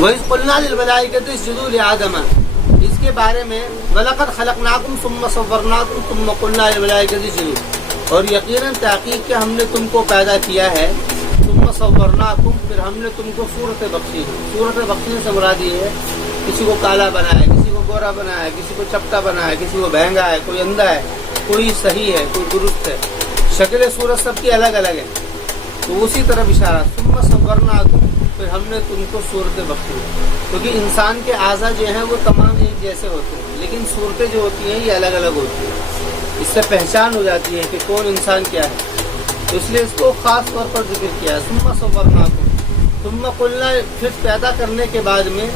وَإِذْ قُلْنَا لِلْمَلَائِكَةِ اسْجُدُوا لِآدَمَ، اس کے بارے میں وَلَقَدْ خَلَقْنَاكُمْ ثُمَّ صَوَّرْنَاكُمْ ثُمَّ قُلْنَا لِلْمَلَائِكَةِ اسْجُدُوا، اور یقیناً تحقیق کہ ہم نے تم کو پیدا کیا ہے، ثُمَّ صَوَّرْنَاكُمْ، پھر ہم نے تم کو صورت بخشی ہے۔ صورت بخشنے سے مراد یہ ہے کسی کو کالا بنایا ہے، کسی کو گورا بنایا ہے، کسی کو چپٹا بنایا ہے، کسی کو بہنگا ہے، کوئی اندھا ہے، کوئی صحیح ہے، کوئی درست ہے، شکل صورت سب کی الگ الگ ہے۔ تو اسی طرح اشارہ ثم صورناکم، پھر ہم نے تم کو صورتیں بخشی، کیونکہ انسان کے اعضاء جو ہیں وہ تمام ایک جیسے ہوتے ہیں، لیکن صورتیں جو ہوتی ہیں یہ الگ الگ ہوتی ہیں، اس سے پہچان ہو جاتی ہے کہ کون انسان کیا ہے، تو اس لیے اس کو خاص طور پر ذکر کیا ہے ثم صورناکم ثم قلنا۔ پھر پیدا کرنے کے بعد میں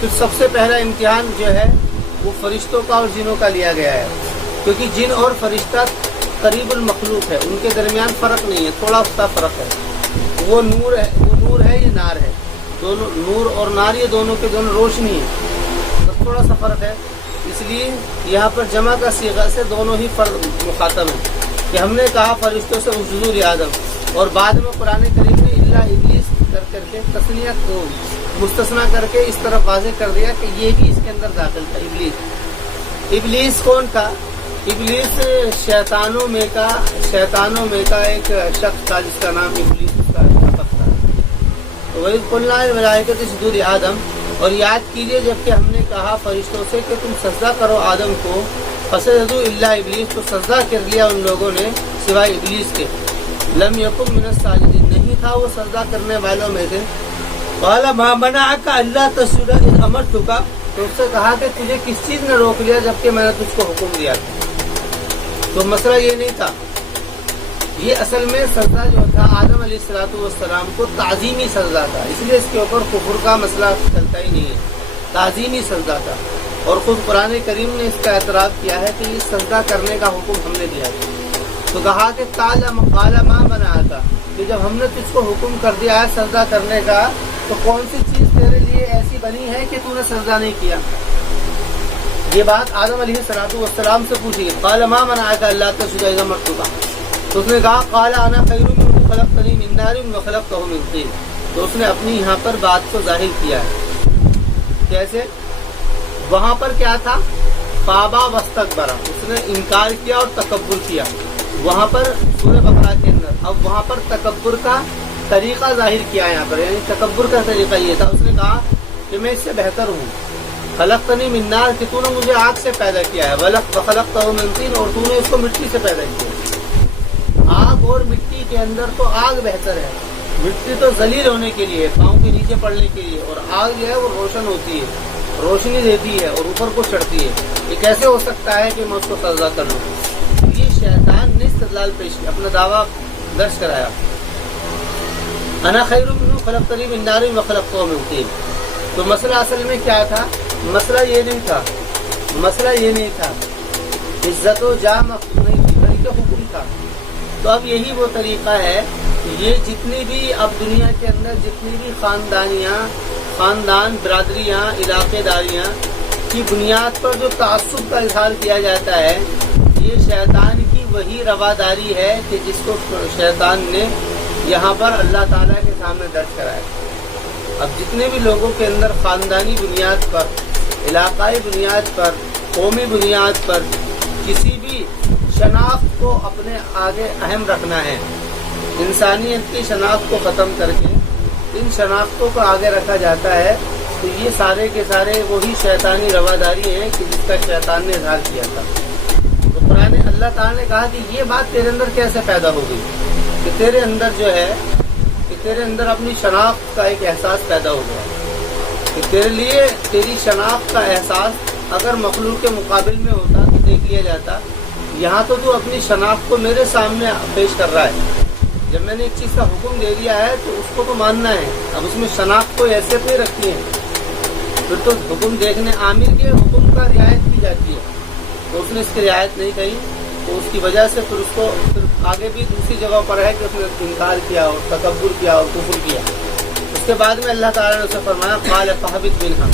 پھر سب سے پہلا امتحان جو ہے وہ فرشتوں کا اور جنوں کا لیا گیا ہے، کیونکہ جن اور فرشتہ قریب المخلوق ہے، ان کے درمیان فرق نہیں ہے، تھوڑا سا فرق ہے، وہ نور ہے یہ نار ہے، دونوں نور اور نار یہ دونوں کے دونوں روشنی ہے، بس تھوڑا سا فرق ہے، اس لیے یہاں پر جمع کا صیغہ سے دونوں ہی فرق مخاطب ہیں کہ ہم نے کہا فرشتوں سے اسجدوا لآدم، اور بعد میں قرآن کریم نے الا ابلیس کر کے تسنیہ کو مستثنا کر کے اس طرف واضح کر دیا کہ یہ بھی اس کے اندر داخل تھا۔ ابلیس کون تھا؟ ابلیس شیطانوں میں کا ایک شخص تھا جس کا نام ابلیس کا لقب تھا۔ وَإِذْ قُلْنَا لِلْمَلَائِكَةِ اسْجُدُوا لِآدَمَ، اور یاد کیجئے جب کہ ہم نے کہا فرشتوں سے کہ تم سجدہ کرو آدم کو، فَسَجَدُوا إِلَّا إِبْلِيسَ، تو سجدہ کر لیا ان لوگوں نے سوائے ابلیس کے، لم یکن من الساجدین، نہیں تھا وہ سجدہ کرنے والوں میں سے۔ قال ما منعک الا تسجد اذ امرتک، تو اس سے کہا کہ تجھے کس چیز نے روک لیا جبکہ میں نے تجھ کو حکم دیا تھا۔ تو مسئلہ یہ نہیں تھا، یہ اصل میں سجدہ جو تھا آدم علیہ السلام کو تعظیمی سجدہ تھا، اس لیے اس کے اوپر کفر کا مسئلہ چلتا ہی نہیں ہے، تعظیمی سجدہ تھا، اور خود قرآن کریم نے اس کا اعتراف کیا ہے کہ یہ سجدہ کرنے کا حکم ہم نے دیا تھا۔ تو کہا کہ قال ما منعک، کہ جب ہم نے تجھ کو حکم کر دیا ہے سجدہ کرنے کا تو کون سی چیز تیرے لیے ایسی بنی ہے کہ تو نے سجدہ نہیں کیا؟ یہ بات آدم علیہ السلام سے پوچھی، قال ما منعک الا تسجد اذ امرتک، تو اس نے کہا قال انا خیر منہ خلقتنی من نار وخلقتہ من طین، تو اس نے اپنی یہاں پر بات کو ظاہر کیا ہے۔ کیسے؟ وہاں پر کیا تھا؟ فابا واستکبر، اس نے انکار کیا اور تکبر کیا، وہاں پر سورہ بقرہ کے اندر۔ اب وہاں پر تکبر کا طریقہ ظاہر کیا یہاں پر، یعنی تکبر کا طریقہ یہ تھا، اس نے کہا کہ میں اس سے بہتر ہوں، خلقتنی من نار، کہ تو نے مجھے آگ سے پیدا کیا ہے، وخلقتہ من طین، اور تو نے اس کو مٹی سے پیدا کیا۔ آگ اور مٹی کے اندر تو آگ بہتر ہے، مٹی تو ذلیل ہونے کے لیے، پاؤں کے نیچے پڑنے کے لیے، اور آگ جو ہے وہ روشن ہوتی ہے، روشنی دیتی ہے اور اوپر کو چڑھتی ہے، یہ کیسے ہو سکتا ہے کہ میں اس کو سجدہ کر لوں؟ یہ شیطان نے استدلال پیش کیا، اپنا دعویٰ درج کرایا، انا خیر منہ خلقتنی من نار وخلقتہ من طین۔ تو مسئلہ اصل میں کیا تھا؟ مسئلہ یہ نہیں تھا عزت و جاہ مقصود نہیں تھی، بلکہ حکم تھا۔ تو اب یہی وہ طریقہ ہے، یہ جتنی بھی اب دنیا کے اندر جتنی بھی خاندان، برادریاں، علاقے داریاں کی بنیاد پر جو تعصب کا اظہار کیا جاتا ہے، یہ شیطان کی وہی رواداری ہے کہ جس کو شیطان نے یہاں پر اللہ تعالیٰ کے سامنے درج کرایا۔ اب جتنے بھی لوگوں کے اندر خاندانی بنیاد پر، علاقائی بنیاد پر، قومی بنیاد پر کسی بھی شناخت کو اپنے آگے اہم رکھنا ہے، انسانیت کی شناخت کو ختم کر کے ان شناختوں کو آگے رکھا جاتا ہے، تو یہ سارے کے سارے وہی شیطانی رواداری ہیں کہ جس کا شیطان نے اظہار کیا تھا۔ تو قرآن اللہ تعالیٰ نے کہا کہ یہ بات تیرے اندر کیسے پیدا ہو گئی، کہ تیرے اندر جو ہے کہ تیرے اندر اپنی شناخت کا ایک احساس پیدا ہو گیا، کہ تیرے لیے تیری شناخت کا احساس اگر مخلوق کے مقابل میں ہوتا تو دیکھ لیا جاتا، یہاں تو اپنی شناخت کو میرے سامنے پیش کر رہا ہے، جب میں نے ایک چیز کا حکم دے دیا ہے تو اس کو تو ماننا ہے، اب اس میں شناخت کو حیثیت نہیں رکھتی ہے، پھر تو حکم دیکھنے عامر کے حکم کا رعایت کی جاتی ہے، تو اس نے اس کی رعایت نہیں کی، تو اس کی وجہ سے پھر اس کو پھر آگے بھی دوسری جگہ پر ہے کہ اس نے انکار کیا اور تکبر کیا اور کفر کیا۔ اس کے بعد میں اللہ تعالیٰ نے اسے فرمایا قال فاہبط منہا،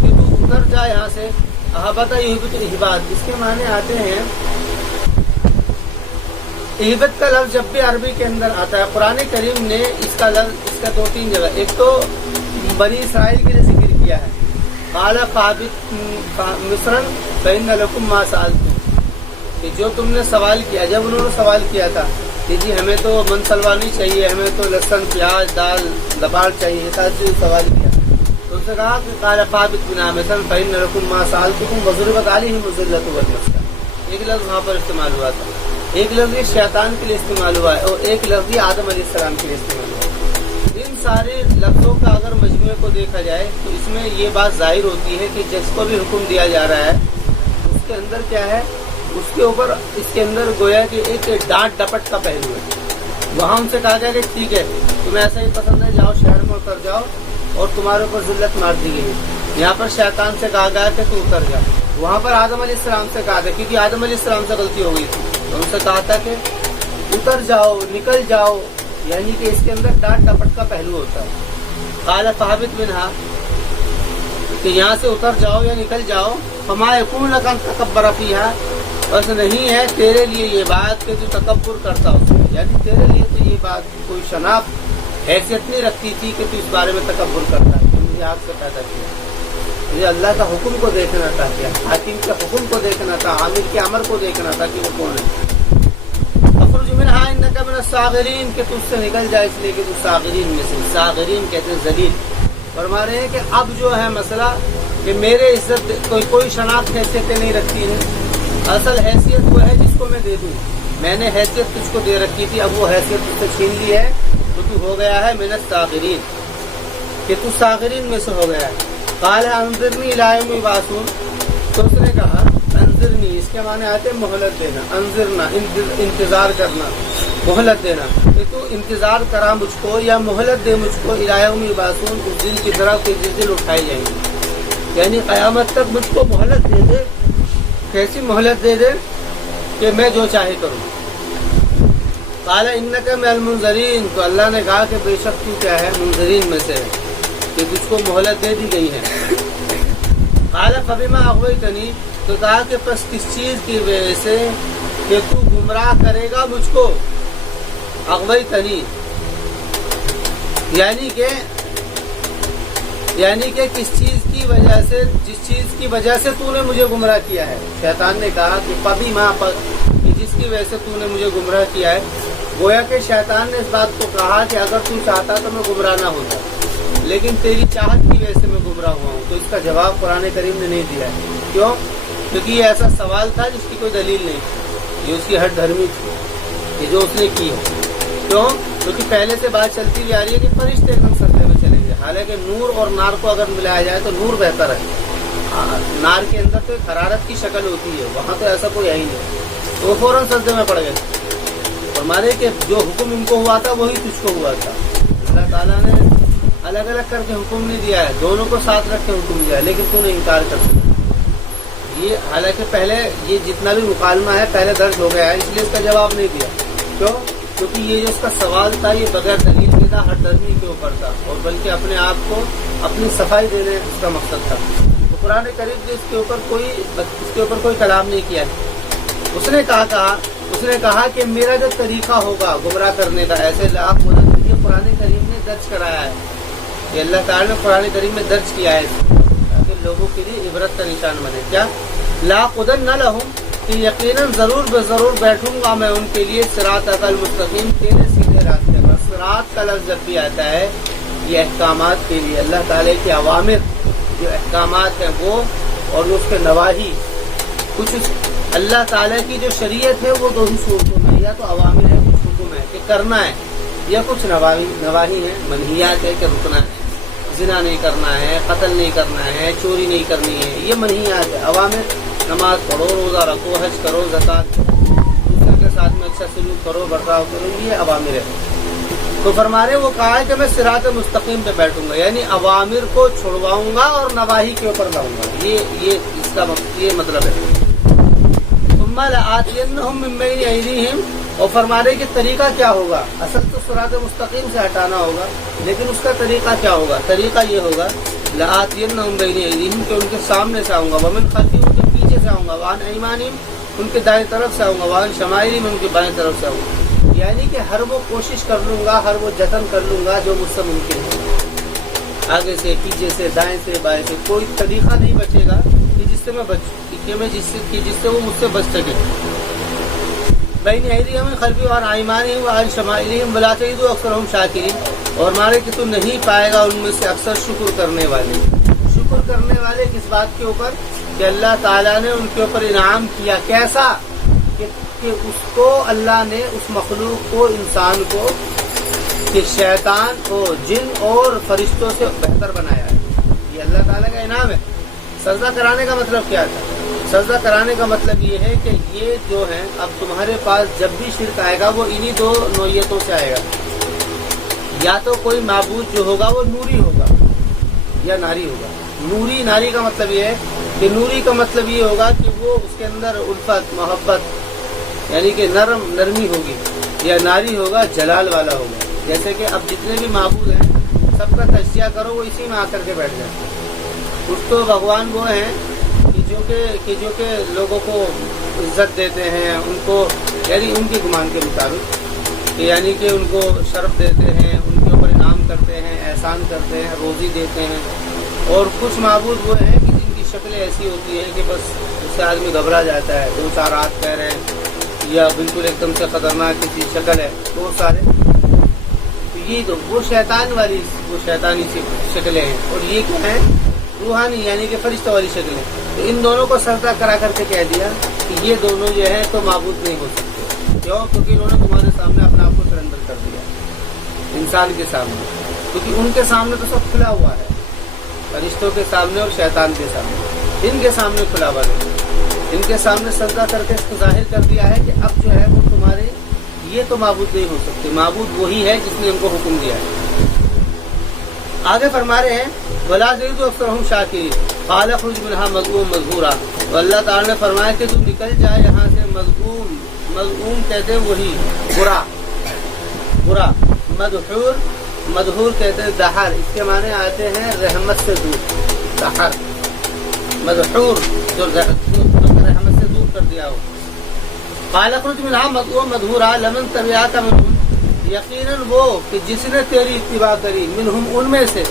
کہ تو اتر جا یہاں سے، اہبط یہبط اہباط، اس کے معنی آتے ہیں، اہبط کا لفظ جب بھی عربی کے اندر آتا ہے، قرآن کریم نے اس کا لفظ اس کا 2-3 جگہ، ایک تو بنی اسرائیل کے لیے ذکر کیا ہے. قال فاہبط مصرا فإن لكم ما سألتم، کہ جو تم نے سوال کیا، جب انہوں نے سوال کیا تھا کہ جی ہمیں تو من سلوا نہیں چاہیے، ہمیں تو لہسن پیاز دال دباڑ چاہیے، ساتھ سوال کیا تو اس نے کہا کہ قال فاہبط منها مصرا فإن لكم ما سألتم وضربت عليهم الذلة والمسكنة. ایک لفظ وہاں پر استعمال ہوا تھا، ایک لفظ یہ شیطان کے لیے استعمال ہوا ہے اور ایک لفظ یہ آدم علیہ السلام کے لیے استعمال ہوا ہے. ان سارے لفظوں کا اگر مجموعے کو دیکھا جائے تو اس میں یہ بات ظاہر ہوتی ہے کہ جس کو بھی حکم دیا جا رہا ہے اس کے اندر کیا ہے، اس کے اوپر اس کے اندر گویا کہ ایک ڈانٹ ڈپٹ کا پہلو ہے. وہاں ان سے کہا گیا کہ ٹھیک ہے تمہیں ایسا ہی پسند ہے، جاؤ شہر میں اتر جاؤ اور تمہارے اوپر ذلت مار دی گئی. یہاں پر شیطان سے کہا گیا کہ تو اتر جا. وہاں پر آدم علیہ السلام سے کہا تھا کیونکہ آدم علیہ السلام سے غلطی ہو گئی تھی، تو ان سے کہا تھا کہ اتر جاؤ نکل جاؤ، یعنی کہ اس کے اندر ڈانٹ ڈپٹ کا پہلو ہوتا ہے. قال فاہبط منها، کہ یہاں سے اتر جاؤ یا نکل جاؤ. فما يكون لك ان تکبر فيها، بس نہیں ہے تیرے لیے یہ بات کہ تو تکبر کرتا اس میں، یعنی تیرے لیے تو یہ بات کوئی شناخت حیثیت نہیں رکھتی تھی کہ تو اس بارے میں تکبر کرتا ہے. مجھے آپ سے پیدا کیا، مجھے اللہ کا حکم کو دیکھنا تھا، کیا حاکم کے حکم کو دیکھنا تھا، عامل کے امر کو دیکھنا تھا کہ وہ کون ہے. اخرج منها انك من الصاغرین، کہ تجھ سے نکل جائے اس لیے کہ تو صاغرین میں سے. صاغرین کہتے ہیں ذلیل. فرما رہے ہیں کہ اب جو ہے مسئلہ کہ میرے عزت کوئی شناخت حیثیتیں نہیں رکھتی ہے، اصل حیثیت وہ ہے جس کو میں دے دوں. میں نے حیثیت تجھ کو دے رکھی تھی، اب وہ حیثیت تجھ سے چھین لی ہے تو تو ہو گیا ہے من الصاغرین، کہ تو صاغرین میں سے ہو گیا ہے. قال انظرنی الی یوم یبعثون، تو اس نے کہا انظرنی، اس کے معنی آتے ہیں مہلت دینا، انظرنا انتظار کرنا، مہلت دینا، کہ تو انتظار کرا مجھ کو یا مہلت دے مجھ کو الی یوم یبعثون، اس دن کی طرف کہ جس دن اٹھائے جائیں گے، یعنی قیامت تک مجھ کو مہلت دے دے. کیسی مہلت دے دے کہ میں جو چاہے کروں. قال انک من المنذرین، تو اللہ نے کہا کہ بے شک تو کیا ہے منذرین میں سے ہے، کہ تجھ کو مہلت دے دی گئی ہے. قال فبما اغویتنی، تو کہا کہ پس کس چیز کی وجہ سے کہ تو گمراہ کرے گا مجھ کو. اغویتنی یعنی کہ کس چیز کی وجہ سے، جس چیز کی وجہ سے تو نے مجھے گمراہ کیا ہے. شیطان نے کہا کہ فبما، کہ جس کی وجہ سے تو نے مجھے گمراہ کیا ہے. گویا کہ شیطان نے اس بات کو کہا کہ اگر تو چاہتا تو میں گمراہ نہ ہوتا، لیکن تیری چاہت کی وجہ سے میں گمراہ ہوا ہوں. تو اس کا جواب قرآن کریم نے نہیں دیا ہے. کیوں؟ کیونکہ یہ ایسا سوال تھا جس کی کوئی دلیل نہیں تھی، یہ اس کی ہٹ دھرمی تھی، یہ جو اس نے کی ہے. کیوں؟ کیونکہ پہلے سے بات چلتی ہوئی آ رہی ہے کہ فرشتے ایک دم سجدے میں چلیں گے. حالانکہ نور اور نار کو اگر ملایا جائے تو نور بہتر ہے. نار کے اندر تو ایک حرارت کی شکل ہوتی ہے، وہاں تو ایسا کوئی ہے ہی نہیں. تو وہ فوراً سجدے میں پڑ گئے. ہمارے کہ جو حکم ان کو ہوا تھا وہی تجھ کو ہوا تھا. اللہ تعالیٰ نے الگ الگ کر کے حکم نہیں دیا ہے، دونوں کو ساتھ رکھ کے حکم دیا ہے، لیکن تو نے انکار کر دیا. یہ حالانکہ پہلے یہ جتنا بھی مکالمہ ہے پہلے درج ہو گیا ہے، اس لیے اس کا جواب نہیں دیا. کیوں؟ کیونکہ یہ جو اس کا سوال تھا یہ بغیر دلیل کے تھا، ہر درمی کے اوپر تھا، اور بلکہ اپنے آپ کو اپنی صفائی دینے اس کا مقصد تھا. تو قرآن کریم نے اس کے اوپر کوئی کلام نہیں کیا ہے. اس نے کہا کہ میرا جو طریقہ ہوگا گمراہ کرنے کا، ایسے لاکھ مدد یہ قرآن کریم نے درج کرایا ہے، یہ اللہ تعالیٰ نے قرآن کریم میں درج کیا ہے تاکہ لوگوں کے لیے عبرت کا نشان بنے. کیا لاقدن لہم، کہ یقیناً ضرور بضرور بیٹھوں گا میں ان کے لیے صراطک المستقیم، تیرے سیدھے راستے پر. صراط کا لفظ جب بھی آتا ہے یہ احکامات کے لیے، اللہ تعالیٰ کے اوامر جو احکامات ہیں وہ اور اس کے نواہی. کچھ اللہ تعالیٰ کی جو شریعت ہے وہ دو ہی صورتوں میں، یا تو اوامر ہے کچھ حکم ہے کہ کرنا ہے، یا کچھ نواہی ہے منہیات ہے کہ رکنا ہے. زنا نہیں کرنا ہے، قتل نہیں کرنا ہے، چوری نہیں کرنی ہے، یہ منہیات ہے. عوامر نماز پڑھو، روزہ رکھو، حج کرو، زکوٰۃ کرو، دوسرے کے ساتھ میں اچھا سلوک کرو، برتاؤ کرو، یہ عوامر ہے. تو فرما رہے وہ کہا ہے کہ میں صراط مستقیم پہ بیٹھوں گا، یعنی عوامر کو چھڑواؤں گا اور نواہی کے اوپر لاؤں گا. یہ اس کا یہ مطلب ہے. ثم لآتینہم من بین ایدیہم، اور فرما رہے کہ طریقہ کیا ہوگا. اصل تو صراط مستقیم سے ہٹانا ہوگا، لیکن اس کا طریقہ کیا ہوگا. طریقہ یہ ہوگا لآتینہم بین ایدیہم، کہ ان کے سامنے سے آؤں گا، ومن خلفہم، ان کے پیچھے سے آؤں گا، وعن ایمانہم، ان کے دائیں طرف سے آؤں گا، وعن شمائلہم، ان کے بائیں طرف سے آؤں گا. یعنی کہ ہر وہ کوشش کر لوں گا، ہر وہ جتن کر لوں گا جو مجھ سے ممکن ہے. آگے سے پیچھے سے دائیں سے بائیں سے کوئی طریقہ نہیں بچے گا کہ جس سے میں جس سے وہ مجھ سے بچ سکے. بین ایدیہم خلفی وعن ایمانہم وعن شمائلہم ولا تجد اکثرہم شاکرین. اور مارے کہ تو نہیں پائے گا ان میں سے اکثر شکر کرنے والے. شکر کرنے والے کس بات کے اوپر؟ کہ اللہ تعالیٰ نے ان کے اوپر انعام کیا. کیسا؟ کہ اس کو اللہ نے اس مخلوق کو انسان کو کہ شیطان اور جن اور فرشتوں سے بہتر بنایا ہے. یہ اللہ تعالیٰ کا انعام ہے. سجدہ کرانے کا مطلب کیا تھا؟ سجدہ کرانے کا مطلب یہ ہے کہ یہ جو ہے اب تمہارے پاس جب بھی شرک آئے گا وہ انہی دو نوعیتوں سے آئے گا. یا تو کوئی معبود جو ہوگا وہ نوری ہوگا یا ناری ہوگا. نوری ناری کا مطلب یہ ہے کہ نوری کا مطلب یہ ہوگا کہ وہ اس کے اندر الفت محبت یعنی کہ نرمی ہوگی. یا ناری ہوگا جلال والا ہوگا. جیسے کہ اب جتنے بھی معبود ہیں سب کا تجزیہ کرو وہ اسی میں آ کر کے بیٹھ جائیں. کچھ تو بھگوان وہ ہیں کہ جو کہ لوگوں کو عزت دیتے ہیں ان کو یعنی ان کی گمان کے مطابق یعنی کہ ان کو شرف دیتے ہیں ان کے اوپر انعام کرتے ہیں احسان کرتے ہیں روزی دیتے ہیں. اور کچھ معبود وہ ہیں کہ جن کی شکلیں ایسی ہوتی ہیں کہ بس اس سے آدمی گھبرا جاتا ہے. 2-4 ہاتھ پیر ہیں یا بالکل ایک دم سے خطرناک کسی شکل ہے بہت سارے. تو یہ تو وہ شیطان والی وہ شیطانی شکلیں ہیں. اور یہ کیا ہیں؟ روحانی یعنی کہ فرشتہ والی شکلیں. تو ان دونوں کو سجدہ کرا کر کے کہہ دیا کہ یہ دونوں جو ہیں تو معبود نہیں ہو سکتے. کیوں؟ کیونکہ انہوں نے تمہارے سامنے اپنے آپ کو سرنڈر کر دیا انسان کے سامنے. کیونکہ ان کے سامنے تو سب کھلا ہوا ہے. فرشتوں کے سامنے اور شیطان کے سامنے ان کے سامنے کھلا ہوا ہے. ان کے سامنے سجدہ کر کے اس کو ظاہر کر دیا ہے کہ اب جو ہے وہ تمہارے یہ تو معبود نہیں ہو سکتے. معبود وہی ہے جس نے ان کو حکم دیا ہے. آگے فرما رہے ہیں وَلَا تَجِدُ أَكْثَرَهُمْ شَاكِرِينَ قَالَ اخْرُجْ مِنْهَا مَذْمُومًا مَدْحُورًا. تو اللہ تعالیٰ نے فرمایا کہ تو نکل جائے یہاں سے مذموم. مذموم کہتے ہیں وہی برا. مدحور کہتے ہیں دہر. اس کے معنی آتے ہیں رحمت سے دور. دہر مدحور جو رحمت سے دور کر دیا ہو. قال اخرج منها مذموما مدحورا لمن تبعك منهم. یقیناً وہ کہ جس نے تیری اتباع کری منہم ان میں سے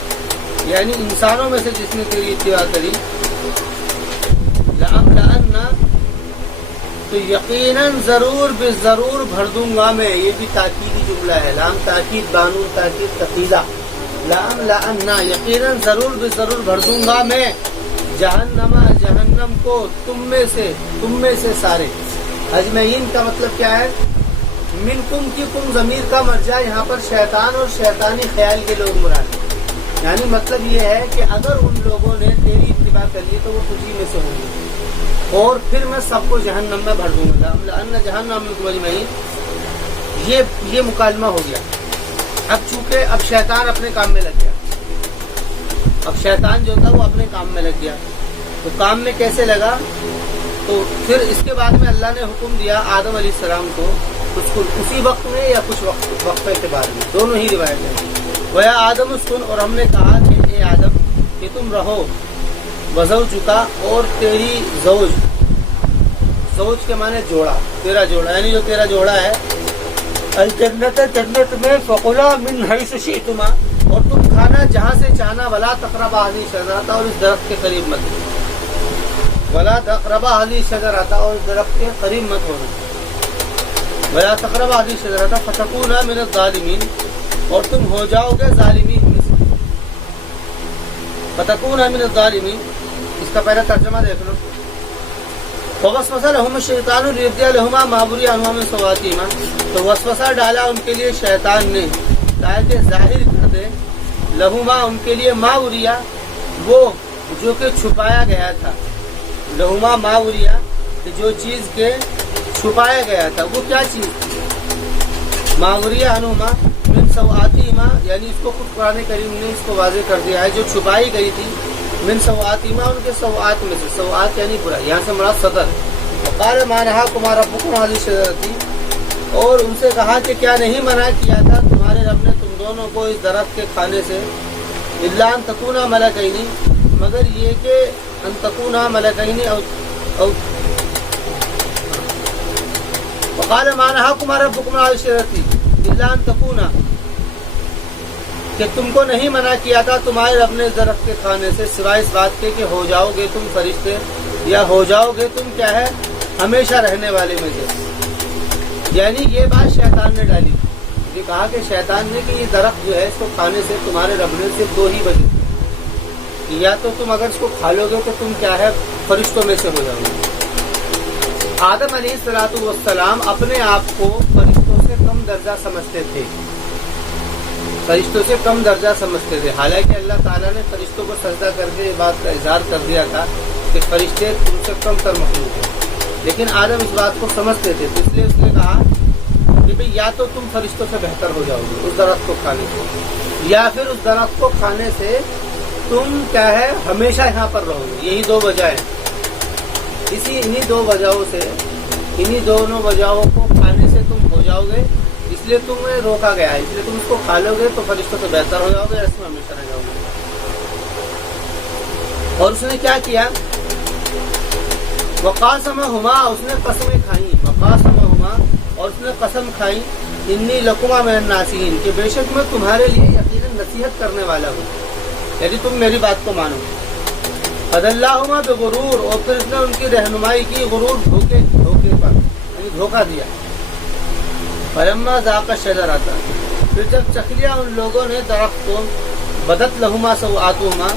یعنی انسانوں میں سے جس نے تیری اتباع کری لأملأن تو یقیناً ضرور بضرور بھر دوں گا میں. یہ بھی تاکیدی جملہ ہے. لام تاکید بانون تاکید تقیدہ. لأملأن یقیناً ضرور بضرور بھر دوں گا میں جہنم کو تم میں سے سارے. اجمعین کا مطلب کیا ہے؟ منکم کی کم ضمیر کا مرجع یہاں پر شیطان اور شیطانی خیال کے لوگ مراد ہیں. یعنی مطلب یہ ہے کہ اگر ان لوگوں نے تیری اتباع کر لی تو وہ تجھی میں سے ہوں گے اور پھر میں سب کو جہنم میں بھر دوں گا. لأن جہنم منکم اجمعین یہ مکالمہ ہو گیا. اب چونکہ اب شیطان اپنے کام میں لگ گیا. اب شیطان جو تھا وہ اپنے کام میں لگ گیا. تو کام میں کیسے لگا؟ تو پھر اس کے بعد میں اللہ نے حکم دیا آدم علیہ السلام کو اسی وقت میں یا کچھ وقت کے بعد میں دونوں ہی روایت ہیں. وَيَا آدم اسکن. اور ہم نے کہا کہ اے آدم کہ تم رہو وزوجکا اور تیری زوج کے معنی جوڑا تیرا جوڑا یعنی جو تیرا جوڑا ہے الجنت جنت میں فَقُلَا مِنْ حَيْثُ شِئْتُمَا. اور تم کھانا جہاں سے چاہنا. وَلَا تَقْرَبَا هَذِهِ الشَّجَرَةَ. اور اس درخت کے قریب مت ہونا. وَلَا تَقْرَبَا هَذِهِ الشَّجَرَةَ. اور اس درخت کے قریب مت ہونا. وَلَا تَقْرَبَا هَذِهِ الشَّجَرَةَ فَتَكُونَا مِنَ الظَّالِمِينَ. اور تم ہو جاؤ گے ظالمین میں سے. فَتَكُونَا مِنَ الظَّالِمِينَ. اس کا پہلا ترجمہ دیکھ لو. فَوَسْوَسَ لَهُمَا الشَّيْطَانُ لِيُبْدِيَ لَهُمَا مَا وُرِيَ عَنْهُمَا مِنْ سَوْآتِهِمَا. تو وسوسہ ڈالا ان کے لیے شیطان نے تاکہ ظاہر کر دے لہما ان کے لیے ما وریا وہ جو کہ چھپایا گیا تھا. لہما ما وریا کہ جو چیز کے چھپایا گیا تھا وہ کیا چیز تھی؟ ما وریا عنہما من سوآتہما. یعنی اس کو خود قرآن کریم نے اس کو واضح کر دیا ہے جو چھپائی گئی تھی من سوآتہما ان کے سوآت میں سے. سوآت یعنی برا. یہاں سے مراد صدر. وقال ما نهاكم ربكم عن هذه الشجرة. اور ان سے کہا کہ کیا نہیں منع کیا تھا تمہارے رب نے تم دونوں کو اس درخت کے کھانے سے الا ان تکونا ملکین. مگر یہ کہ ان تکونا ملکین او وقال ما نهاكم ربكم عن هذه الشجرة الا ان تكونا کہ تم کو نہیں منع کیا تھا تمہارے رب نے درخت کے کھانے سے سوائے اس بات کے کہ ہو جاؤ گے تم فرشتے یا ہو جاؤ گے تم کیا ہے ہمیشہ رہنے والے میں سے. یعنی یہ بات شیطان نے ڈالی. یہ کہا کہ شیطان نے کہ یہ درخت جو ہے اس کو کھانے سے تمہارے رب نے صرف 2 ہی وجہ دی. یا تو تم اگر اس کو کھا لو گے تو تم کیا ہے فرشتوں میں سے ہو جاؤ گے. آدم علیہ الصلوۃ والسلام اپنے آپ کو فرشتوں سے کم درجہ سمجھتے تھے. فرشتوں سے کم درجہ سمجھتے تھے. حالانکہ اللہ تعالیٰ نے فرشتوں کو سجدہ کر کے یہ بات کا اظہار کر دیا تھا کہ فرشتے تم سے کم تر مخلوق ہیں. لیکن آدم اس بات کو سمجھتے تھے تو اس لیے اس نے کہا کہ بھئی یا تو تم فرشتوں سے بہتر ہو جاؤ گے اس درخت کو کھانے سے یا پھر اس درخت کو کھانے سے تم کیا ہے ہمیشہ یہاں پر رہو گے. یہی 2 وجہ ہیں. انہی 2 وجہوں سے انہی دونوں وجہوں کو کھانے سے تم ہو جاؤ گے. اس لیے تمہیں روکا گیا ہے. اس لیے تم اس کو کھا لو گے تو فرشتوں سے بہتر ہو جاؤ گے اس میں ہمیشہ رہ جاؤ گے. اور اس نے کیا کیا وقاسمہما اس نے قسمیں کھائیں. وقاسمہما اور اس نے قسم کھائی انی لکما من الناصحین کہ بے شک میں تمہارے لیے یقیناً نصیحت کرنے والا ہوں. یعنی تم میری بات کو مانو. فدلاہما بغرور اور پھر اس نے ان کی رہنمائی کی غرور دھوکے پر یعنی دھوکہ دیا. فلما ذاق الشجرۃ پھر جب چکھ لیا ان لوگوں نے درخت کو بدت لہما سوآتہما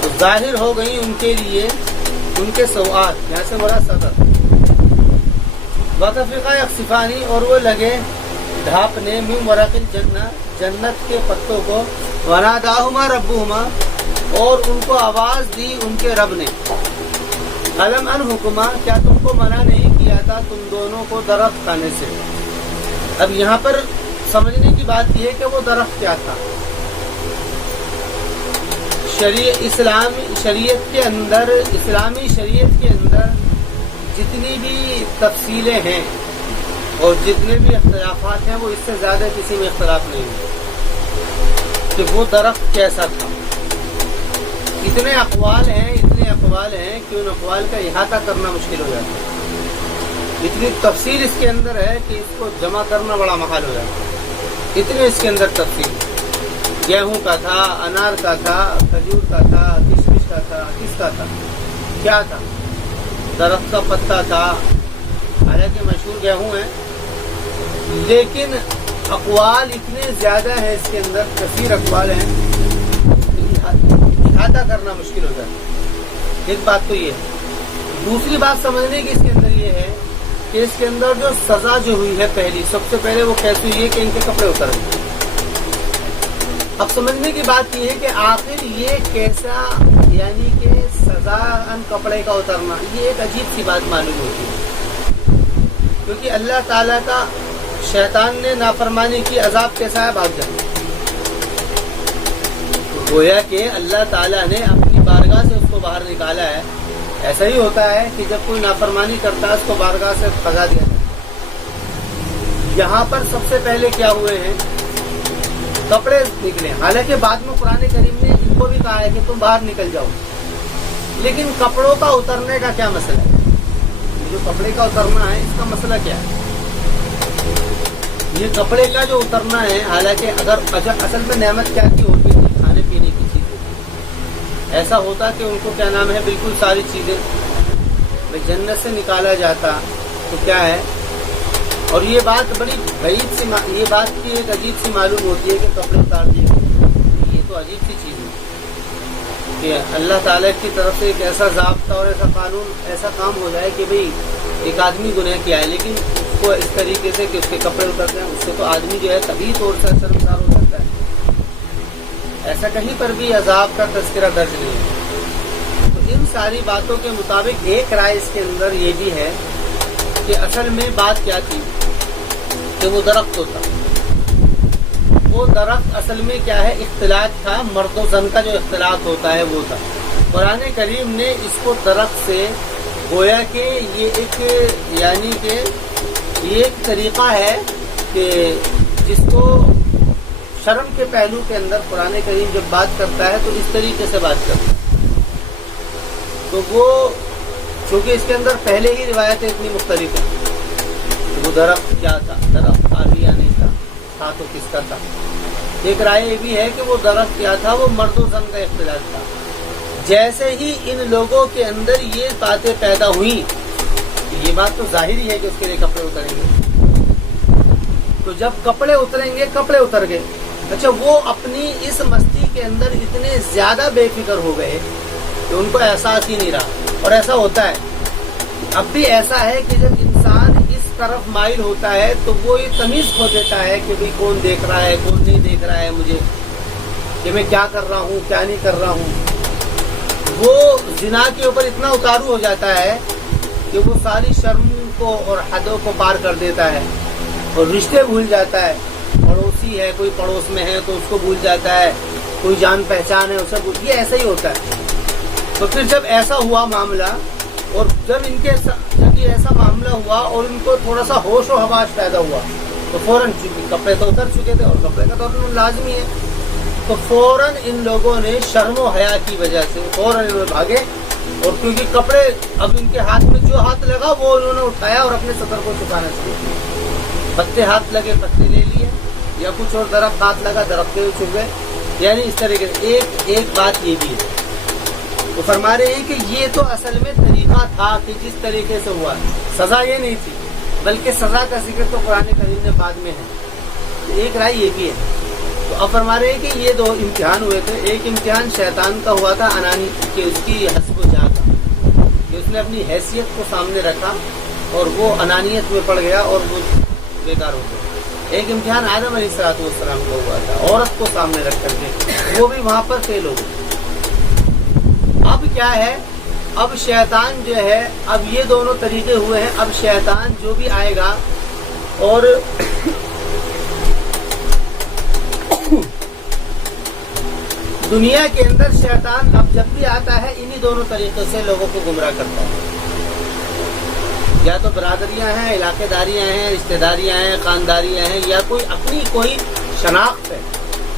تو ظاہر ہو گئی ان کے لیے ان کے سوآت. یہاں سے مراد صدر. وطفقا یخصفانی اور وہ لگے ڈھانپنے من ورق الجنہ جنت کے پتوں کو. وناداہما ربہما اور ان کو آواز دی ان کے رب نے الم انہکما کیا تم کو منع نہیں کیا تھا تم دونوں کو درخت کھانے سے. اب یہاں پر سمجھنے کی بات یہ ہے کہ وہ درخت کیا تھا. اسلامی شریعت کے اندر جتنی بھی تفصیلیں ہیں اور جتنے بھی اختلافات ہیں وہ اس سے زیادہ کسی میں اختلاف نہیں ہے کہ وہ درخت کیسا تھا. اتنے اقوال ہیں کہ ان اقوال کا احاطہ کرنا مشکل ہو جاتا ہے. اتنی تفصیل اس کے اندر ہے کہ اس کو جمع کرنا بڑا محال ہو جاتا ہے. اتنے اس کے اندر تفصیل گیہوں کا تھا, انار کا تھا, کھجور کا تھا, کشمش کا تھا, کس کا تھا, کیا تھا, درخت کا پتا تھا. حالانکہ مشہور گیہوں ہے لیکن اقوال اتنے زیادہ ہیں اس کے اندر, کثیر اقوال ہیں, احاطہ کرنا مشکل ہو جاتا ہے. ایک بات تو یہ ہے. دوسری بات سمجھنے کی اس کے اندر یہ ہے کہ اس کے اندر جو سزا جو ہوئی ہے پہلی سب سے پہلے وہ کیسی ہوئی ہے کہ ان کے کپڑے اتر گئے. اب سمجھنے کی بات یہ ہے کہ آخر یہ کیسا یعنی کہ سزا ان کپڑے کا اترنا یہ ایک عجیب سی بات معلوم ہوتی ہے کیونکہ اللہ تعالیٰ کا شیطان نے نافرمانی کی عذاب کیسا ہے بھاگ جائے. گویا کہ اللہ تعالیٰ نے اپنی بارگاہ سے اس کو باہر نکالا ہے. ایسا ہی ہوتا ہے کہ جب کوئی نافرمانی کرتا ہے اس کو بارگاہ سے بھگا دیا جاتا ہے. یہاں پر سب سے پہلے کیا ہوئے ہیں کپڑے نکلے. حالانکہ بعد میں قرآن کریم نے ان کو بھی کہا ہے کہ تم باہر نکل جاؤ. لیکن کپڑوں کا اترنے کا کیا مسئلہ ہے؟ جو کپڑے کا اترنا ہے اس کا مسئلہ کیا ہے؟ یہ کپڑے کا جو اترنا ہے حالانکہ اگر اصل میں نعمت کیا کی ہوتی تھی کھانے پینے کی چیزیں. ایسا ہوتا کہ ان کو کیا نام ہے بالکل ساری چیزیں جنت سے نکالا جاتا تو کیا ہے. اور یہ بات بڑی بعید سی یہ بات کی ایک عجیب سی معلوم ہوتی ہے کہ کپڑے اتار دیے. یہ تو عجیب سی چیز ہے کہ اللہ تعالیٰ کی طرف سے ایک ایسا ضابطہ اور ایسا قانون ایسا کام ہو جائے کہ بھئی ایک آدمی گناہ کیا ہے لیکن اس کو اس طریقے سے کہ اس کے کپڑے اترتے ہیں اس سے تو آدمی جو ہے کبھی طور سے شرمسار ہو جاتا ہے. ایسا کہیں پر بھی عذاب کا تذکرہ درج نہیں ہے. تو ان ساری باتوں کے مطابق ایک رائے اس کے اندر یہ بھی ہے کہ اصل میں بات کیا تھی کہ وہ درخت ہوتا. وہ درخت اصل میں کیا ہے اختلاط تھا. مرد و زن کا جو اختلاط ہوتا ہے وہ تھا. قرآن کریم نے اس کو درخت سے گویا کہ یہ ایک یعنی کہ یہ ایک طریقہ ہے کہ جس کو شرم کے پہلو کے اندر قرآن کریم جب بات کرتا ہے تو اس طریقے سے بات کرتا ہے. تو وہ چونکہ اس کے اندر پہلے ہی روایتیں اتنی مختلف ہیں. وہ درخت کیا تھا, درخت تھا بھی یا نہیں تھا, تھا تو کس کا تھا. ایک رائے یہ بھی ہے کہ وہ درخت کیا تھا، وہ مرد و زن کا اختلاف تھا. جیسے ہی ان لوگوں کے اندر یہ باتیں پیدا ہوئیں، یہ بات تو ظاہر ہی ہے کہ اس کے لیے کپڑے اتریں گے. تو جب کپڑے اتریں گے، کپڑے اتر گئے. اچھا، وہ اپنی اس مستی کے اندر اتنے زیادہ بے فکر ہو گئے کہ ان کو احساس ہی نہیں رہا. اور ایسا ہوتا ہے، اب بھی ایسا ہے کہ جب انسان اس طرف مائل ہوتا ہے تو وہ یہ تمیز کھو دیتا ہے کہ بھئی کون دیکھ رہا ہے، کون نہیں دیکھ رہا ہے مجھے، کہ میں کیا کر رہا ہوں، کیا نہیں کر رہا ہوں. وہ زنا کے اوپر اتنا اتارو ہو جاتا ہے کہ وہ ساری شرم کو اور حدوں کو پار کر دیتا ہے اور رشتے بھول جاتا ہے. پڑوسی ہے، کوئی پڑوس میں ہے تو اس کو بھول جاتا ہے، کوئی جان پہچان ہے اسے یہ ایسا ہی ہوتا ہے. تو پھر جب ایسا ہوا معاملہ، اور جب یہ ایسا معاملہ ہوا اور ان کو تھوڑا سا ہوش و حواس پیدا ہوا تو فوراً، چونکہ کپڑے تو اتر چکے تھے اور کپڑے کا تو لازمی ہے، تو فوراً ان لوگوں نے شرم و حیا کی وجہ سے فوراً بھاگے. اور کیونکہ کپڑے اب ان کے ہاتھ میں جو ہاتھ لگا وہ انہوں نے اٹھایا اور اپنے سطر کو چھپانا شروع کیا. پتے ہاتھ لگے، پتے لے لیے، یا کچھ اور درخت ہاتھ لگا، درخت کے چھپ گئے. یعنی اس طریقے سے ایک بات یہ بھی ہے. تو فرما رہے ہیں کہ یہ تو اصل میں طریقہ تھا کہ جس طریقے سے ہوا، سزا یہ نہیں تھی، بلکہ سزا کا ذکر تو قرآن کریم میں بعد میں ہے. تو ایک رائے یہ بھی ہے. تو اب فرما رہے ہیں کہ یہ دو امتحان ہوئے تھے. ایک امتحان شیطان کا ہوا تھا، انانی، کہ اس کی حسب و جا کا، کہ اس نے اپنی حیثیت کو سامنے رکھا اور وہ انانیت میں پڑ گیا اور وہ بیکار ہو گیا. ایک امتحان آدم علیہ السلام کا ہوا تھا، عورت کو سامنے رکھ کر کے، وہ بھی وہاں پر فیل ہو گئی. اب کیا ہے، اب شیطان جو ہے، اب یہ دونوں طریقے ہوئے ہیں. اب شیطان جو بھی آئے گا اور دنیا کے اندر شیطان اب جب بھی آتا ہے انہی دونوں طریقوں سے لوگوں کو گمراہ کرتا ہے. یا تو برادریاں ہیں، علاقے داریاں ہیں، رشتہ داریاں ہیں، خانداریاں ہیں، یا کوئی شناخت ہے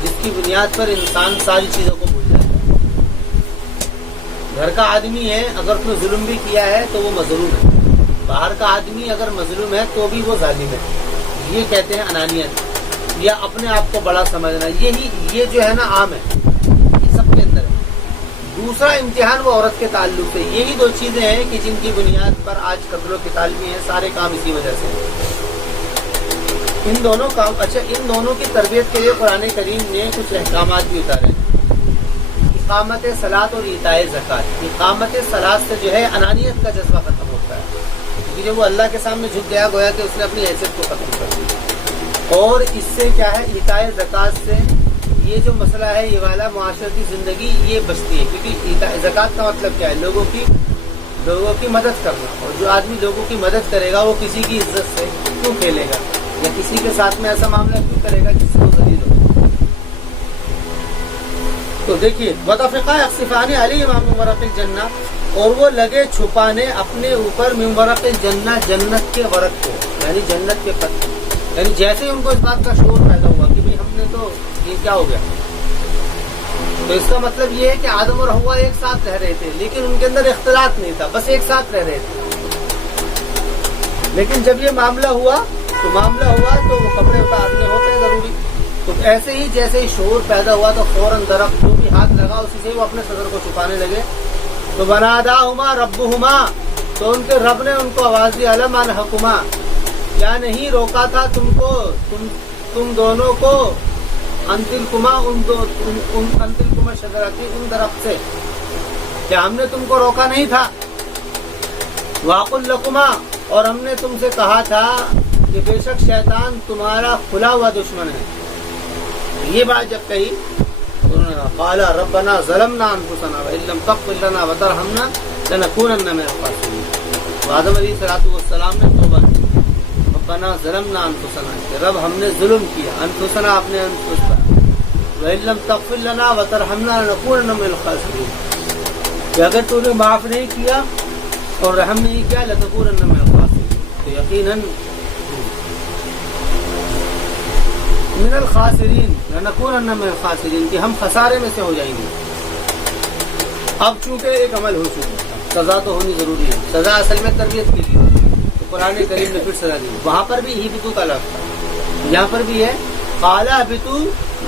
جس کی بنیاد پر انسان ساری چیزوں کو بھول جاتا ہے. گھر کا آدمی ہے، اگر اس نے ظلم بھی کیا ہے تو وہ مظلوم ہے. باہر کا آدمی اگر مظلوم ہے تو بھی وہ ظالم ہے. یہ کہتے ہیں انانیت، یا اپنے آپ کو بڑا سمجھنا. یہ جو ہے نا عام ہے، یہ سب کے اندر ہے. دوسرا امتحان وہ عورت کے تعلق سے. یہی دو چیزیں ہیں کہ جن کی بنیاد پر آج قتل و قتال بھی ہیں. سارے کام اسی وجہ سے ہیں. ان دونوں کام، اچھا، ان دونوں کی تربیت کے لیے قرآن کریم نے کچھ احکامات بھی اتارے. اقامت صلاۃ اور ایتاء زکات. اقامت صلاۃ سے جو ہے انانیت کا جذبہ ختم ہوتا ہے، کیونکہ جب وہ اللہ کے سامنے جھک گیا گویا کہ اس نے اپنی حیثیت کو ختم کر دیا. اور اس سے کیا ہے، ایتاء زکات سے یہ جو مسئلہ ہے یہ والا معاشرتی زندگی یہ بچتی ہے. کیونکہ زکات کا مطلب کیا ہے، لوگوں کی مدد کرنا. اور جو آدمی لوگوں کی مدد کرے گا وہ کسی کی عزت سے کیوں کھیلے گا، یا کسی کے ساتھ میں ایسا معاملہ کیوں کرے گا جس سے وہ ذلیل ہو. تو دیکھیے، وَتَفِقَا يَخْصِفَانِ عَلَيْهِمَا مِن وَرَقِ الْجَنَّةِ، اور وہ لگے چھپانے اپنے اوپر من ورق الجنہ، جنت کے ورق کو، یعنی جنت کے پتے. یعنی جیسے ہی ان کو اس بات کا شعور پیدا ہوا کہ بھئی ہم نے تو یہ کیا ہو گیا، تو اس کا مطلب یہ ہے کہ آدم اور حوا ایک ساتھ رہ رہے تھے لیکن ان کے اندر اختلاط نہیں تھا، بس ایک ساتھ رہ رہے تھے. لیکن جب یہ معاملہ ہوا تو وہ کپڑے اتارنے ہوتے ہیں ضروری. تو ایسے ہی جیسے ہی شعور پیدا ہوا تو فوراً درخت جو بھی ہاتھ لگا اسی سے وہ اپنے صدر کو چھپانے لگے. تو بناداہما ربہما، تو ان کے رب نے ان کو آواز دی، الم انہکما، کیا نہیں روکا تھا تم دونوں کو، انتلکما، انتلکما شجرتی، ان درخت سے، کیا ہم نے تم کو روکا نہیں تھا. واقل لکما، اور ہم نے تم سے کہا تھا کہ بے شک شیطان تمہارا کھلا ہوا دشمن ہے. یہ بات جب کہی قال ربنا ظلمنا انفسنا وان لم تغفر لنا وترحمنا لنكونن من الخاسرین. آدم علیہ السلام نے توبہ کی، ربنا ظلمنا انفسنا، کہ رب ہم نے ظلم کیا، انفسنا اپنے انفس پر، وان لم تغفر لنا وترحمنا لنكونن من الخاسرین، کہ اگر تو نے معاف نہیں کیا اور رحم نہیں کیا لتكونن من الخاسرین، تو یقیناً من الخاسرین، لنکونن من الخاسرین، کہ ہم خسارے میں سے ہو جائیں گے. اب چونکہ ایک عمل ہو چکا، سزا تو ہونی ضروری ہے. سزا اصل میں تربیت کے لیے، تو قرآن کریم نے پھر سزا دی. وہاں پر بھی ہبتو کا لفظ تھا، یہاں پر بھی ہے قال اہبطوا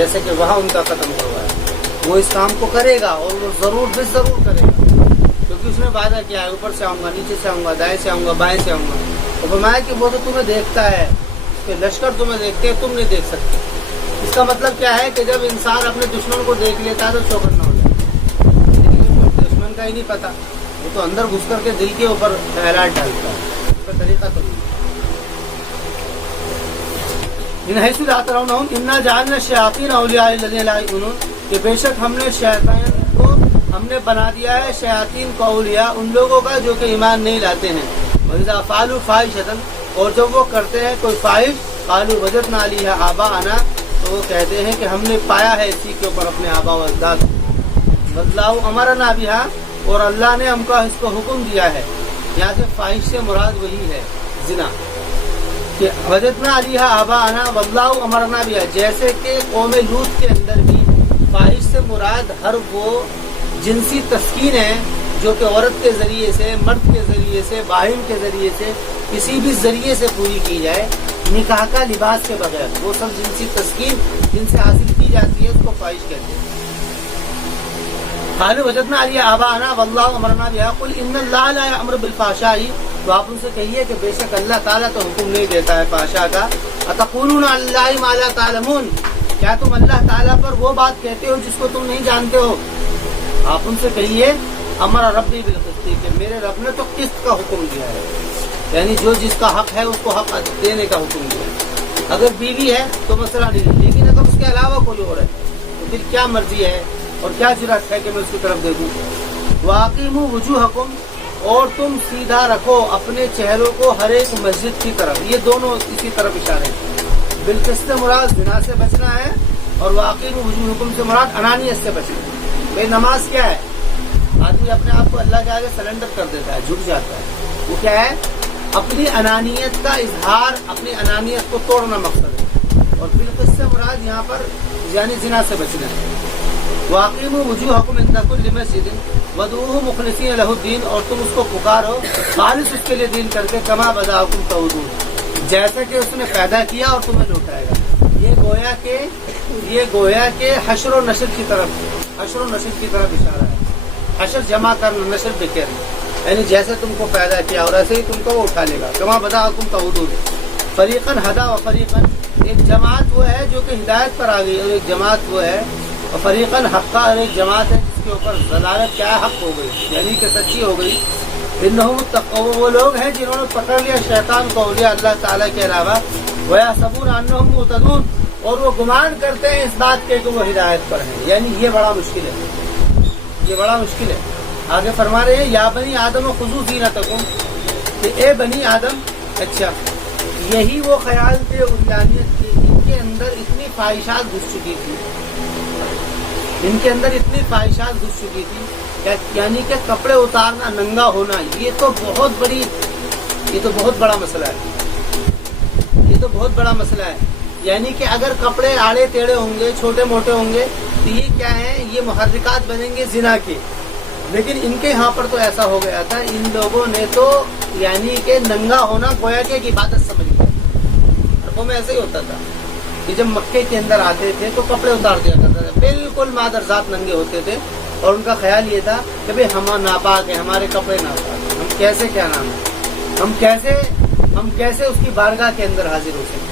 جیسے کہ وہاں ان کا ختم ہوا ہے، وہ اس کام کو کرے گا اور وہ ضرور کرے گا، کیونکہ اس نے وعدہ کیا ہے اوپر سے آؤں گا، نیچے سے آؤں گا، دائیں سے آؤں گا، بائیں سے آؤں گا. اور فرمایا کہ وہ تو تمہیں دیکھتا ہے، اس کے لشکر تمہیں دیکھتے ہیں، تم نہیں دیکھ سکتے. اس کا مطلب کیا ہے کہ جب انسان اپنے دشمن کو دیکھ لیتا ہے تو چوکنا ہو جاتا ہے، لیکن اس کو دشمن کا ہی نہیں پتا، وہ تو اندر گھس کر کے دل کے اوپر خیالات ڈالتا ہے. اس کا طریقہ تو نہیں. ان حیث لا ترونہم انا جعلنا الشیاطین اولیاء الذین لا یؤمنون، کہ بے شک ہم نے شیطان کو ہم نے بنا دیا ہے شیاطین کو اولیاء ان لوگوں کا جو کہ ایمان نہیں لاتے ہیں. وَإِذَا فَعَلُوا فَاحِشَةً، اور جب وہ کرتے ہیں کوئی فاحش، قَالُوا وَجَدْنَا عَلَيْهَا آبَاءَنَا، تو وہ کہتے ہیں کہ ہم نے پایا ہے اسی کے اوپر اپنے آباء و اجداد. وَاللَّهُ أَمَرَنَا بِهَا، اور اللہ نے ہم کا اس کو حکم دیا ہے. یہاں سے فاحش سے مراد وہی ہے زنا، کہ وجدنا علیہا آباءنا واللہ امرنا بہا، جیسے کہ قوم لوط کے اندر بھی فاحش سے مراد ہر وہ جنسی تسکین ہے جو کہ عورت کے ذریعے سے، مرد کے ذریعے سے، باہم کے ذریعے سے، کسی بھی ذریعے سے پوری کی جائے نکاح کا لباس کے بغیر، وہ سب جنسی تسکین جن سے حاصل کی جاتی ہے اس کو فاحش کہتے ہیں. قالوا وجدنا علیہا آباءنا واللہ امرنا بہا قل ان اللہ لا یأمر بالفحشاء، تو آپ ان سے کہیے کہ بے شک اللہ تعالیٰ تو حکم نہیں دیتا ہے فحشاء کا. اتقولون علی اللہ ما لا تعلمون، کیا تم اللہ تعالیٰ پر وہ بات کہتے ہو جس کو تم نہیں جانتے ہو. آپ ان سے کہیے امر ربی بالقسط، کہ میرے رب نے تو قسط کا حکم دیا ہے، یعنی جو جس کا حق ہے اس کو حق دینے کا حکم دیا ہے. اگر بیوی ہے تو مسئلہ نہیں، لیکن اگر اس کے علاوہ کوئی اور ہے تو پھر کیا مرضی ہے اور کیا جرأت ہے کہ میں اس کی طرف دے دوں. وَأَقِیمُوا وُجُوهَکُمْ، اور تم سیدھا رکھو اپنے چہروں کو ہر ایک مسجد کی طرف. یہ دونوں اسی طرف اشارے ہیں. بالقسط مراد زنا سے بچنا ہے، اور وَأَقِیمُوا وُجُوهَکُمْ سے مراد انانیت سے بچنا ہے. بھائی نماز کیا ہے؟ آدمی اپنے آپ کو اللہ کے آگے سرنڈر کر دیتا ہے، جھک جاتا ہے. وہ کیا ہے؟ اپنی انانیت کا اظہار، اپنی انانیت کو توڑنا مقصد ہے. اور بالقسط سے مراد یہاں پر یعنی زنا سے بچنا ہے. وَأَقِیمُوا وُجُوهَکُمْ عِنْدَ كُلِّ مَسْجِدٍ وَادْعُوهُ مُخْلِصِینَ لَهُ الدِّینَ، اور تم اس کو پکارو خالص اس کے لیے دین کر کے، کما بدأکم تعودون، جیسا کہ اس نے پیدا کیا اور تمہیں لوٹائے گا. یہ گویا کہ حشر و نشر کی طرف اشارہ ہے. حشر جمع کرنا، نشر بکھیرنا، یعنی جیسے تم کو پیدا کیا اور ایسے ہی تم کو وہ اٹھا لے گا. کما بدأکم تعودون. فریقاً ہدا و فریقاً، ایک جماعت وہ ہے جو کہ ہدایت پر آ گئی، اور ایک جماعت وہ ہے اور فریقاً حقا، اور ایک جماعت ہے جس کے اوپر ضلالت کیا حق ہو گئی، یعنی کہ سچی ہو گئی. انہم اتقوا، وہ لوگ ہیں جنہوں نے پکڑ لیا شیطان کو اولیاء اللہ تعالیٰ کے علاوہ. وَيَحْسَبُونَ أَنَّهُمْ مُهْتَدُونَ، اور وہ گمان کرتے ہیں اس بات کے کہ وہ ہدایت پر ہیں. یعنی یہ بڑا مشکل ہے. آگے فرما رہے ہیں یا بنی آدم خذوا زینتکم، کہ اے بنی آدم، اچھا یہی وہ خیال تھے اولیانیت کے، ان کے اندر اتنی خواہشات گھس چکی تھی، یعنی کہ کپڑے اتارنا، ننگا ہونا، یہ تو بہت بڑا مسئلہ ہے. یعنی کہ اگر کپڑے آڑے ٹیڑھے ہوں گے، چھوٹے موٹے ہوں گے، تو یہ کیا ہے؟ یہ محرکات بنیں گے زنا کے. لیکن ان کے یہاں پر تو ایسا ہو گیا تھا، ان لوگوں نے تو یعنی کہ ننگا ہونا گویا کہ ایک عبادت سمجھ لیا. عربوں میں ایسا ہی ہوتا تھا کہ جب مکے کے اندر آتے تھے تو کپڑے اتار دیا کرتا تھا، بالکل مادر ذات ننگے ہوتے تھے، اور ان کا خیال یہ تھا کہ بھئی ہم ناپاک ہیں، ہمارے کپڑے ناپاک ہیں، ہم کیسے کیا نام ہے، ہم کیسے اس کی بارگاہ کے اندر حاضر ہو سکتے ہیں.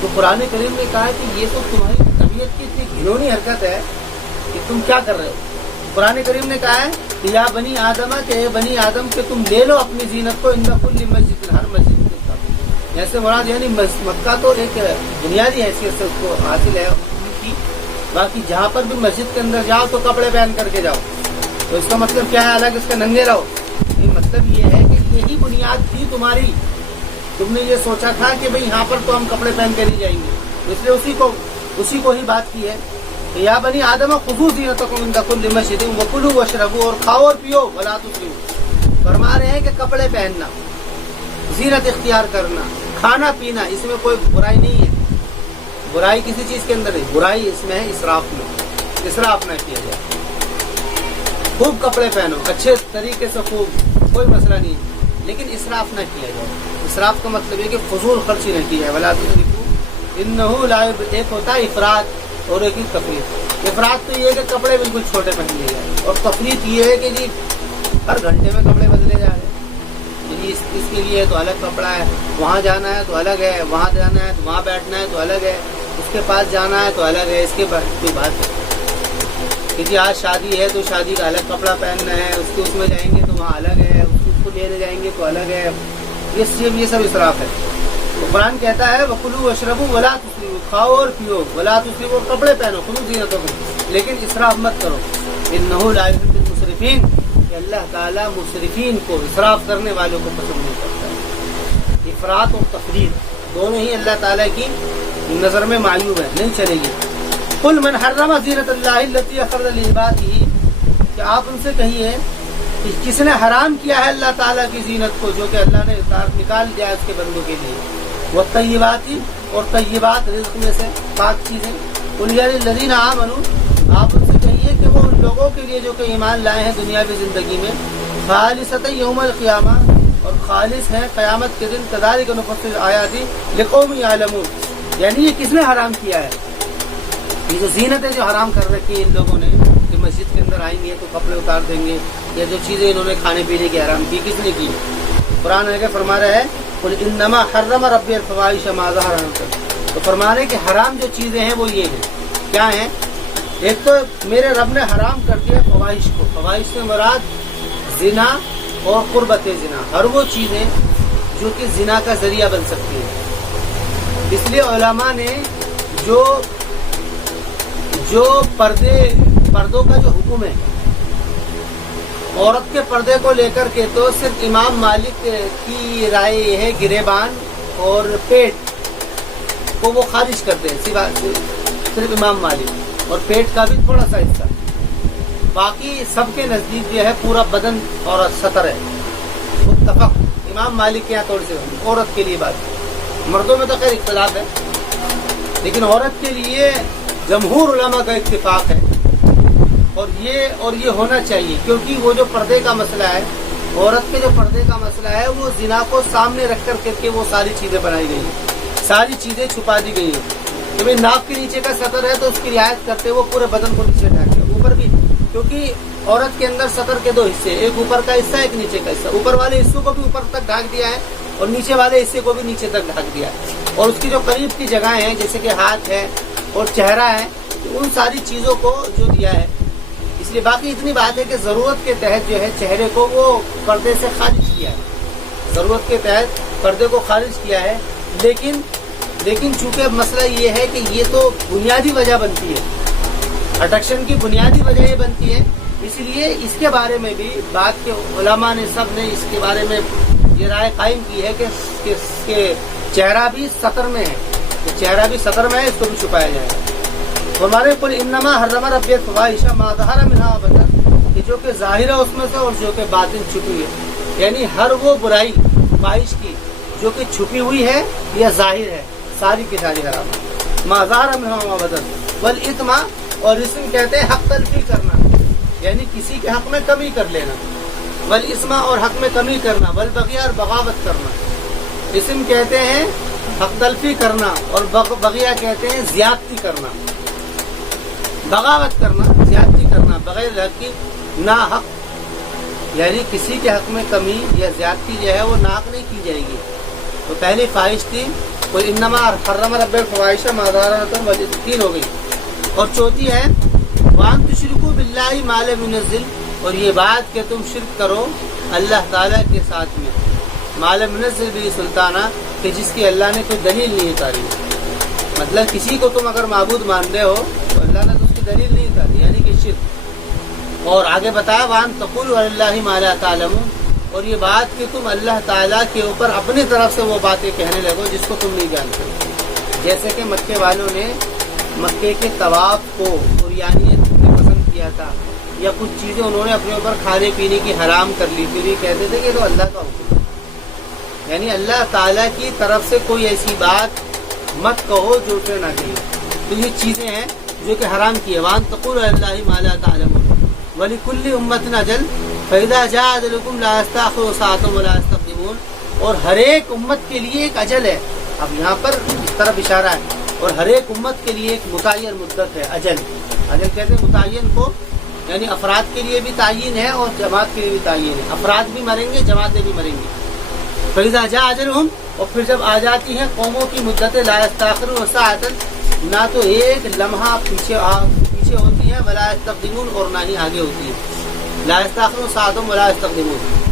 تو قرآن کریم نے کہا کہ یہ تو تمہاری طبیعت کی اتنی گھنونی حرکت ہے کہ تم کیا کر رہے ہو. قرآن کریم نے کہا ہے کہ یا بنی آدم، کہ اے بنی آدم، کہ تم لے لو اپنی زینت کو عند کل مسجد، ہر مسجد کے ساتھ. ایسے مراد یعنی مکہ تو ایک بنیادی حیثیت سے اس کو حاصل ہے کی، باقی جہاں پر بھی مسجد کے اندر جاؤ تو کپڑے پہن کر کے جاؤ. تو اس کا مطلب کیا ہے؟ الگ اس کا ننگے رہو. مطلب یہ ہے کہ یہی بنیاد تھی تمہاری. تم نے یہ سوچا تھا کہ بھئی یہاں پر تو ہم کپڑے پہن کے نہیں جائیں گے، اس لیے اسی کو ہی بات کی ہے. یا بنی آدم خذوا زینتکم عند کل مسجد وکلوا واشربوا، اور کھاؤ اور پیو، ولا تسرفوا. فرما رہے ہیں کہ کپڑے پہننا، زینت اختیار کرنا، کھانا پینا، اس میں کوئی برائی نہیں ہے. برائی کسی چیز کے اندر نہیں، برائی اس میں ہے اسراف میں. اسراف نہ کیا جائے. خوب کپڑے پہنو، اچھے طریقے سے، خوب، کوئی مسئلہ نہیں ہے، لیکن اسراف نہ کیا جائے. اسراف کا مطلب ہے کہ فضول خرچی نہ کی جائے. ولا تسرفوا انہ لا، ایک ہوتا ہے افراط، اور ایک ہی تفریط۔ افراط تو یہ ہے کہ کپڑے بالکل چھوٹے پہن لیے جائیں، اور تفریط یہ ہے کہ جی ہر گھنٹے میں کپڑے بدلے جا رہے ہیں، جی اس کے لیے تو الگ کپڑا ہے، وہاں جانا ہے تو الگ ہے، وہاں جانا ہے تو وہاں بیٹھنا ہے تو الگ ہے، اس کے پاس جانا ہے تو الگ ہے، اس کے بعد کوئی بات ہے کہ جی آج شادی ہے تو شادی کا الگ کپڑا پہننا ہے، اس میں جائیں گے تو وہاں الگ ہے، اس کو لینے جائیں گے تو الگ ہے، یہ سب اسراف ہے۔ تو قرآن کہتا ہے وَكُلُوا وَاشْرَبُوا وَلَا تُسْرِفُوا، کھاؤ اور پیو، وَلَا تُسْرِفُوا، کپڑے پہنو، خُذُوا زِینَتَکُم، لیکن اسراف مت کرو، إِنَّهُ لَا يُحِبُّ الْمُسْرِفِينَ، کہ اللہ تعالیٰ مسرفین کو، اسراف کرنے والوں کو پسند نہیں کرتا ہے۔ افراط اور تفریط دونوں ہی اللہ تعالیٰ کی نظر میں معیوب ہے، نہیں چلے گی۔ قُلْ مَنْ حَرَّمَ زِینَةَ اللَّهِ الَّتِی أَخْرَجَ لِعِبَادِهِ، کہ آپ ان سے کہیے کہ کس نے حرام کیا ہے اللہ تعالیٰ کی زینت کو، جو کہ اللہ نے نکال دیا ہے اس کے بندوں کے لیے، وَالطَّیِّبَاتِ، اور طیبات رزق میں سے پاک چیزیں، قُلْ یَا لِلَّذِینَ آمَنُوا، آپ ان سے کہیے کہ وہ ان لوگوں کے لیے جو کہ ایمان لائے ہیں دنیاوی زندگی میں، خالصۃ یوم القیامہ، اور خالص ہیں قیامت کے دن، کذالک نفصل الآیات لقوم یعلمون، یعنی یہ کس نے حرام کیا ہے؟ یہ جو زینتیں جو حرام کر رکھی ہیں ان لوگوں نے، کہ مسجد کے اندر آئیں گے تو کپڑے اتار دیں گے، یا جو چیزیں انہوں نے کھانے پینے کی حرام کی، کس نے کی؟ قرآن ہے کہ فرما رہا ہے قل انما حرم ربی الفواحش ما ظہر منها، تو فرمانے کہ حرام جو چیزیں ہیں وہ یہ ہیں، کیا ہیں؟ ایک تو میرے رب نے حرام کر دیا فواحش کو، فواحش سے مراد زنا اور قربت زنا، ہر وہ چیزیں جو کہ زنا کا ذریعہ بن سکتی ہیں۔ اس لیے علماء نے جو پردوں کا جو حکم ہے، عورت کے پردے کو لے کر کے تو صرف امام مالک کی رائے یہ ہے، گریبان اور پیٹ کو وہ خارج کرتے ہیں، صرف امام مالک، اور پیٹ کا بھی تھوڑا سا حصہ، باقی سب کے نزدیک جو ہے پورا بدن اور سطر ہے، متفق امام مالک کے یہاں تھوڑی سی عورت کے لیے بات، مردوں میں تو خیر اختلاف ہے، لیکن عورت کے لیے جمہور علماء کا اتفاق ہے، اور یہ ہونا چاہیے، کیونکہ وہ جو پردے کا مسئلہ ہے، عورت کے جو پردے کا مسئلہ ہے، وہ زنا کو سامنے رکھ کر کے وہ ساری چیزیں بنائی گئی ہیں، ساری چیزیں چھپا دی گئی ہیں، کہ بھائی ناک کے نیچے کا سطر ہے تو اس کی رعایت کرتے وہ پورے بدن کو نیچے ڈھانکے، اوپر بھی، کیونکہ عورت کے اندر سطر کے دو حصے، ایک اوپر کا حصہ ایک نیچے کا حصہ، اوپر والے حصوں کو بھی اوپر تک ڈھانک دیا ہے اور نیچے والے حصے کو بھی نیچے تک ڈھانک دیا ہے، اور اس کی جو قریب کی جگہیں ہیں جیسے کہ ہاتھ ہے اور چہرہ ہے، ان ساری چیزوں کو جو دیا ہے، اس لیے باقی اتنی بات ہے کہ ضرورت کے تحت جو ہے چہرے کو وہ پردے سے خارج کیا ہے، ضرورت کے تحت پردے کو خارج کیا ہے، لیکن چونکہ مسئلہ یہ ہے کہ یہ تو بنیادی وجہ بنتی ہے، اٹریکشن کی بنیادی وجہ یہ بنتی ہے، اس لیے اس کے بارے میں بھی بعد کے علماء نے سب نے اس کے بارے میں یہ رائے قائم کی ہے کہ چہرہ بھی سطر میں ہے، کہ چہرہ بھی سطر میں ہے، اس کو بھی چھپایا جائے گا۔ ہمارے قل انما حرم ربی الفواحش ما ظہر منها وبطن، کہ جو کہ ظاہر ہے اس میں سے اور جو کہ باطن چھپی ہے، یعنی ہر وہ برائی فواحش کی جو کہ چھپی ہوئی ہے یا ظاہر ہے، ساری کی ساری حرام ہے۔ ما ظہر منها وبطن والاثم، اور اسم کہتے ہیں حق تلفی کرنا، یعنی کسی کے حق میں کمی کر لینا، والاثم، اور حق میں کمی کرنا، والبغی، اور بغاوت کرنا، اسم کہتے ہیں حق تلفی کرنا، اور بغیہ کہتے ہیں زیادتی کرنا، بغاوت کرنا، زیادتی کرنا، بغیر حق کی، ناحق، یعنی کسی کے حق میں کمی یا زیادتی جو ہے وہ ناحق نہیں کی جائے گی۔ تو پہلی خواہش تھی کوئی انما حرم رب الفواحش ما ظہر منها وبطن، تین ہو گئی، اور چوتھی ہے وان تشرکوا باللہ ما لم ينزل، اور یہ بات کہ تم شرک کرو اللہ تعالیٰ کے ساتھ میں، ما لم ينزل به سلطانہ، کہ جس کی اللہ نے کوئی دلیل نہیں اتاری، مطلب کسی کو تم اگر معبود مان رہے ہو تو اللہ نے تو اس کی دلیل نہیں اتاری، یعنی کہ شرک۔ اور آگے بتایا وان تقولوا علی اللہ ما لا تعلمون، اور یہ بات کہ تم اللہ تعالیٰ کے اوپر اپنی طرف سے وہ باتیں کہنے لگو جس کو تم نہیں جانتے، جیسے کہ مکے والوں نے مکے کے طواف کو عریانیت نے پسند کیا تھا، یا کچھ چیزیں انہوں نے اپنے اوپر کھانے پینے کی حرام کر لی تھی، کہتے تھے کہ تو اللہ کا حکم ہے، یعنی اللہ تعالیٰ کی طرف سے کوئی ایسی بات مت کہو جو اسے نہ کہی، تو یہ چیزیں ہیں جو کہ حرام کی ہے۔ وان تقولوا علی اللہ ما لا تعلمون ولکل امۃ اجل فاذا جاء اجلکم لا یستأخرون ساعۃ ولا یستقدمون، اور ہر ایک امت کے لیے ایک اجل ہے۔ اب یہاں پر اس طرف اشارہ ہے اور ہر ایک امت کے لیے ایک متعین مدت ہے، اجل کہتے ہیں متعین کو، یعنی افراد کے لیے بھی تعین ہے اور جماعت کے لیے بھی تعین ہے، افراد بھی مریں گے، جماعتیں بھی مریں گی۔ فَإِذَا جَاءَ أَجَلُهُمْ، اور پھر جب آ جاتی ہیں قوموں کی مدت، لا يستأخرون ساعة، نہ تو ایک لمحہ پیچھے ہوتی ہے، ولا يستقدمون، اور نہ ہی آگے ہوتی ہے، لا يستأخرون ساعة ولا يستقدمون۔